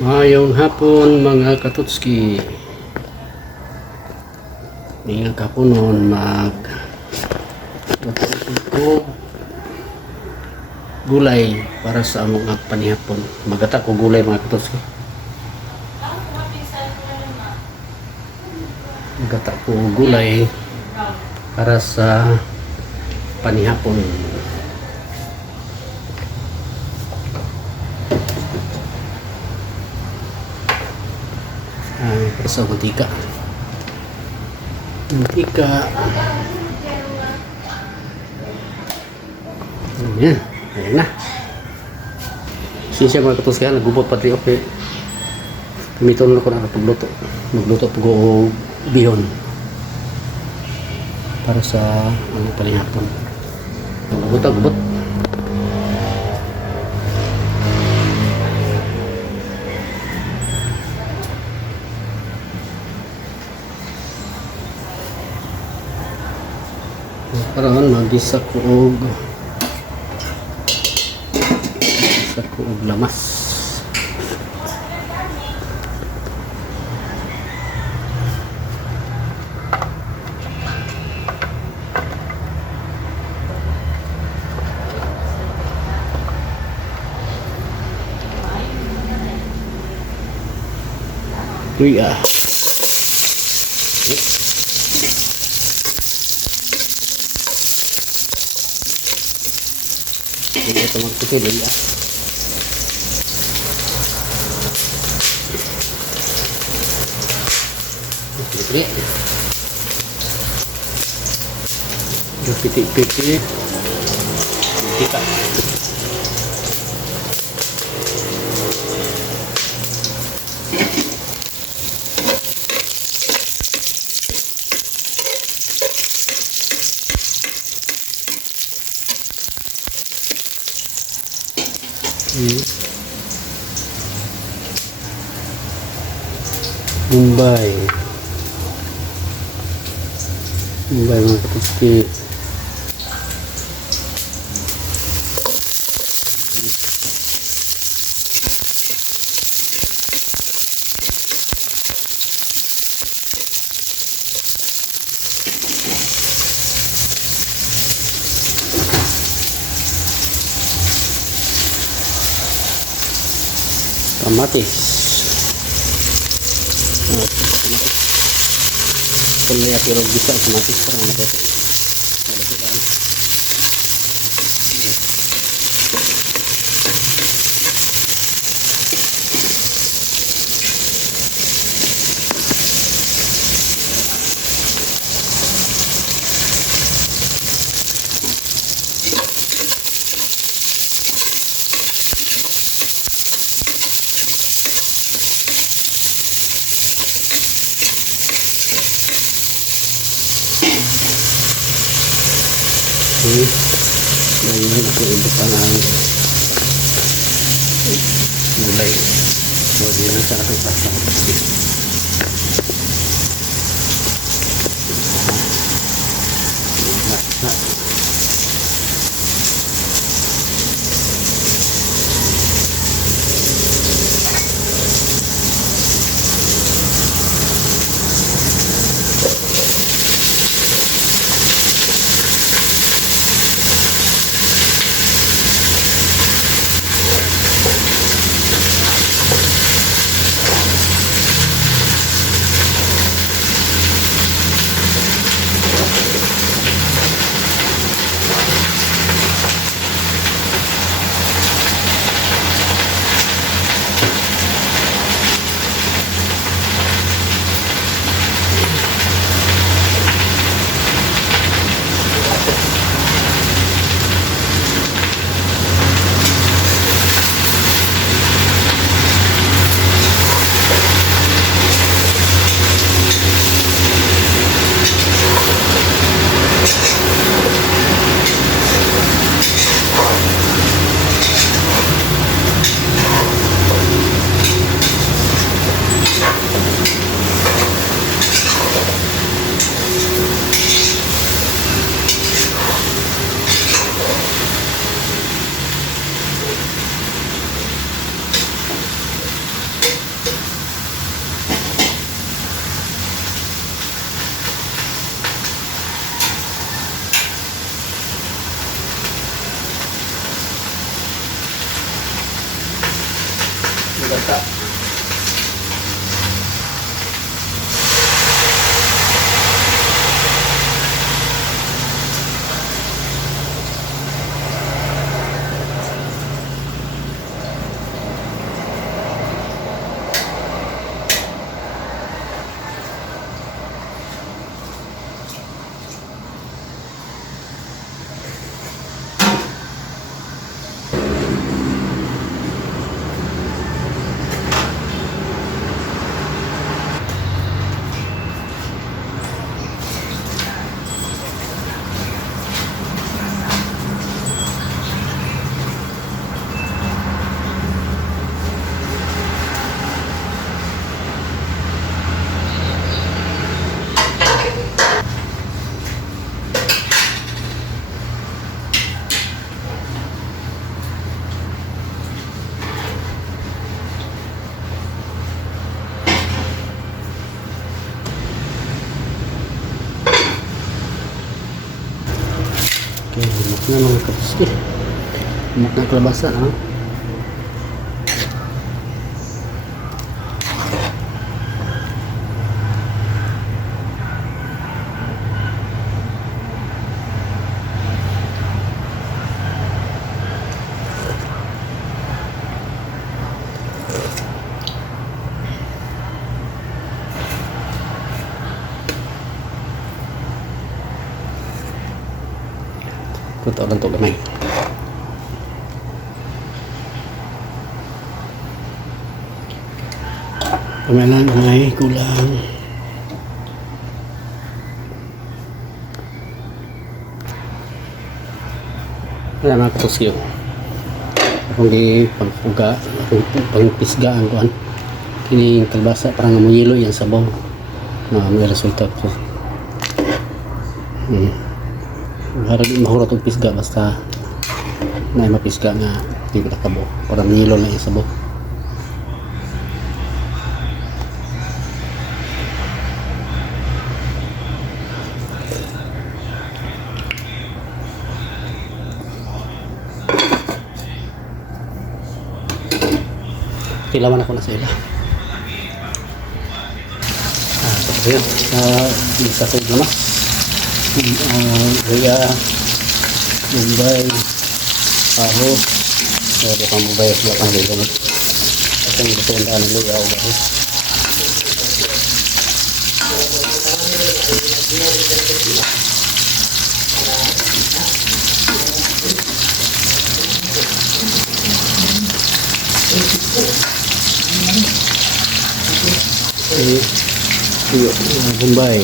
Mayong hapon mga katutski. Ngayong kapunon ko gulay para sa among panihapon. Magata ko gulay mga katutski. Magata ko gulay para sa panihapon. Sa mantika. Ayan na. Siya mga katulad kaya nagubot pati okay. Gamiton ko na pagluto. Magluto po bihon para sa panihapon. Gubot. Karon magisa ko og lamas. Luya. Hindi ito magpipili ya. Piti-piti. Kita. Mumbai mga kapatid. Kamatis. Kung may atirog bisa kamatis parang nabati. Ngayon ako ibutan ang gulay. So, di na sa aking pasang pasti. bata. Okay, lumok na mga kapuski. Lumok na kalabasan, ha? Puto lang ito gamay. Gamay lang ay kulang. Wala mga katusyo. Akong di pagpuga, akong pangpisgaan ko an. Kining kalbasa parang namuyilo yan sabaw. May resulta ko. Harap di mahurot og pisga basta na mapisga nga di ko nakabo para nilo na yung sabok. Tilawan ako na sila. So yun, isa sa ito na Gaya Mumbai Aho ada pang Mumbai sudah panggil kamu akan bertandaan dulu ya Allah Mumbai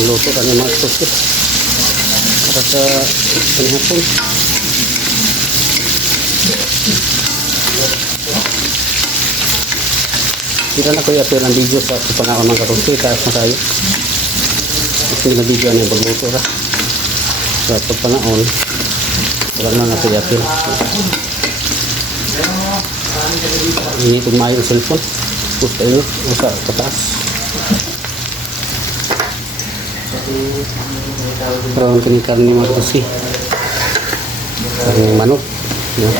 luto kan mga kuskus para sa panihapon. Kita na ko i-upload ang video sa pangaon ng kakuskus taas na tayo kasi na video ano yung pagluto ra sa pagpangaon wala na natin i-upload. Ini tumayo yung cellphone pusta yun sa kataas. Karon kini karni mga kusi. Karni manok. Ya.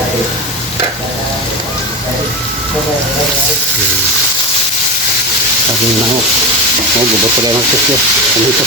Karni manok. Mau gubot pala ng kusi. Ano ito?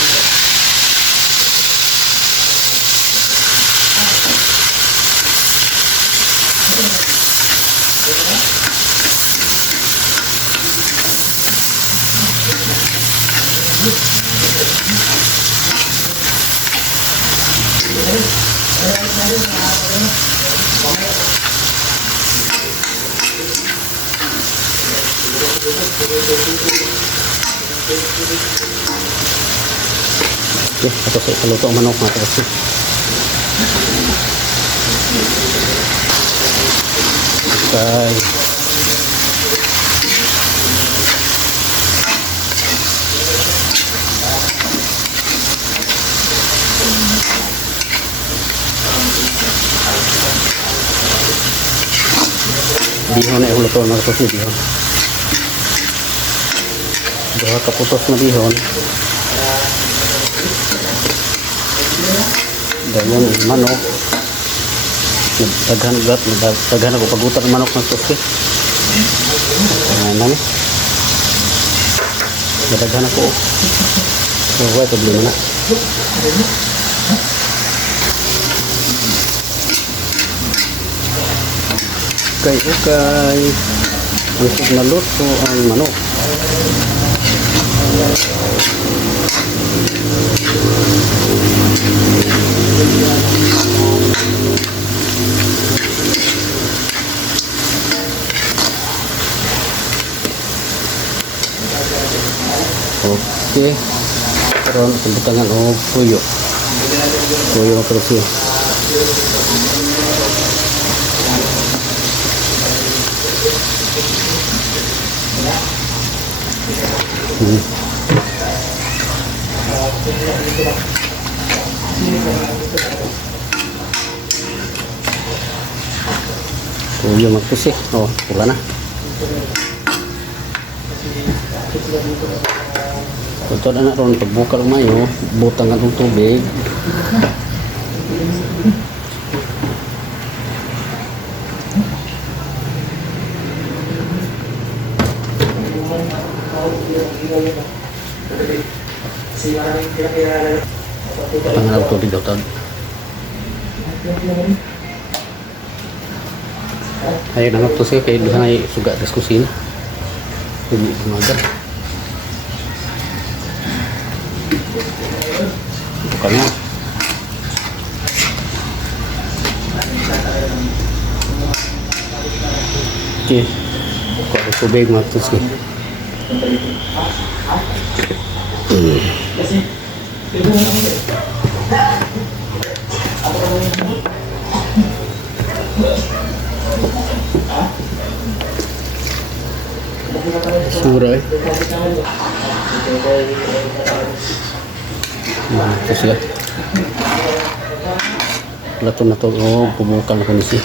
Oke, atau saya pelutok manok mata sih. Okay. Bihon na yung luto mga katusi, bihon. Dua kaputos na bihon. Dayon manok. Daghan ako pagutan manok ng katusi. Ano? Daghan ako. So, wala problema na. Okay. Untuk naluto ang manok. Oke. Karon pembutangan tuyo. Tuyo terus ya. Tuyo magpusih. Oh, pula na. Ito na ron pagbuka lumayo, butang atong tubig. Pangalan tubig daw tawag. Ay nangap to siya kay duha ay suga diskusin. Hindi tumagal. Bukan na. Okay. Buka ada tubig mga to siya. Surai. Ito sila. Lato na to. Oh, pumukan na kondisi.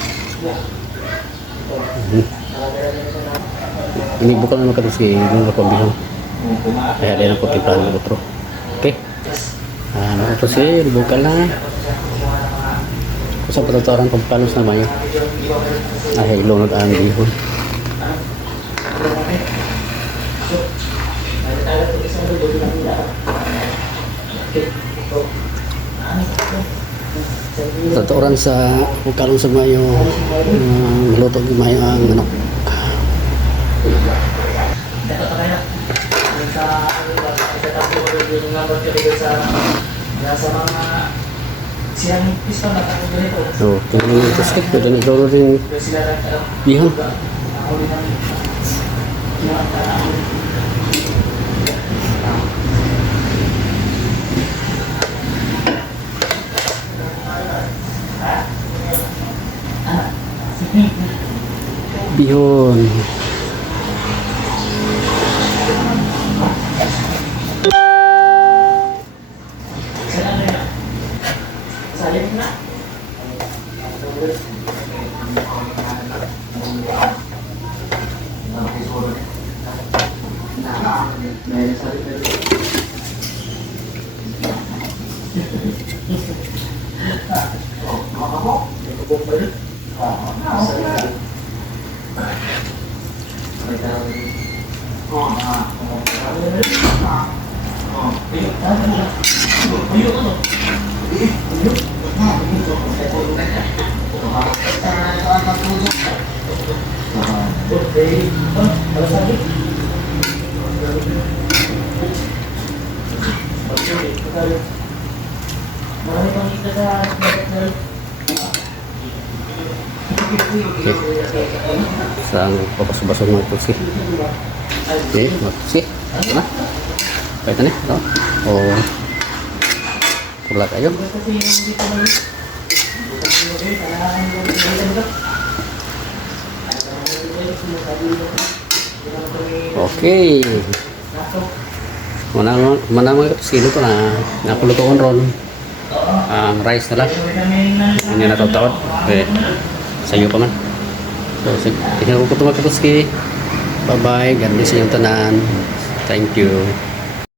Ini bukan naman kasi yung napambihon. Kaya din ang putimpahan ng utro. Okay. Ano ito siya. Bukan na. Kung sa patataran pampalos na mayo. Ay, ilunod ang bihon. Taturan sa bukalong sa mayo luto ng mayo ang manok. So, tingnan ito stick ko din ito rin bihon. Bihon. Sang papasok-pasok mga tutsi. Okay, mga tutsi. Ano? Kaya na, no? O pula kayo. Okay. Mana mga tutsi ito na napulutuon ron. Ang rice na lang. Hindi na tawad. Okay. Sayo pa man. So, tingnan ko ito mga katuski. Bye-bye. God bless inyong tanan. Thank you.